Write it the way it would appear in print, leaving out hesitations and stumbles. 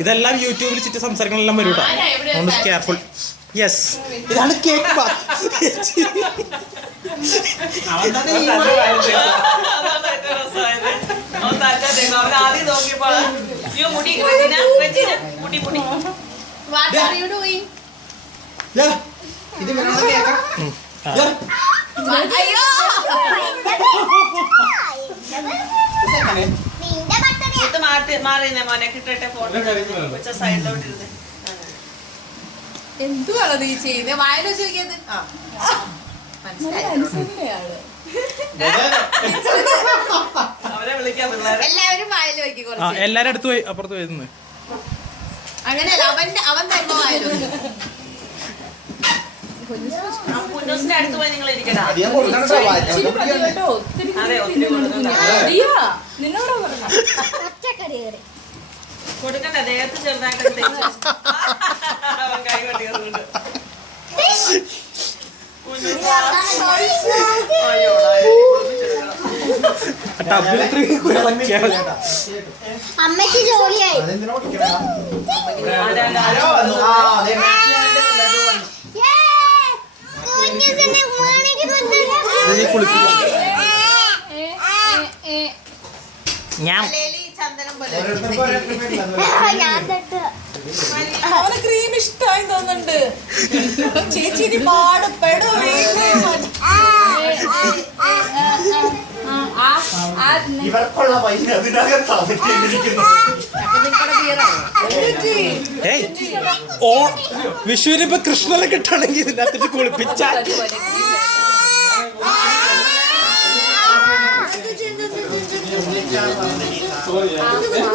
ഇതെല്ലാം യൂട്യൂബിൽ ചുറ്റി സംസാരങ്ങളെല്ലാം വരും കേട്ടോ. കെയർഫുൾ. യെസ്, ഇതാണ് കേക്ക് ബാത്ത്. എന്തുവാണോ നീ ചെയ്യുന്നത്? വായന ചോദിക്കുന്നത് എല്ലാവരും വായന വയ്ക്കും. എല്ലാരും അടുത്ത് പോയി അപ്പുറത്ത് വരുന്നത് അങ്ങനെയല്ല, അവൻ തന്നെ വായന കൊടുക്കണ്ട. ദേഹത്ത് ചെറുതായിട്ട് കൈ കൊട്ടിയുണ്ട്. അമ്മയ്ക്ക് ജോലിയായി. അവന് ക്രീം ഇഷ്ടമായി തോന്നുന്നുണ്ട്. ചേച്ചി പാടപ്പെടും. വിഷുവിനിപ്പോ കൃഷ്ണനെ കിട്ടണമെങ്കിൽ ഇതിനകത്തിട്ട് കുളിപ്പിച്ചാൽ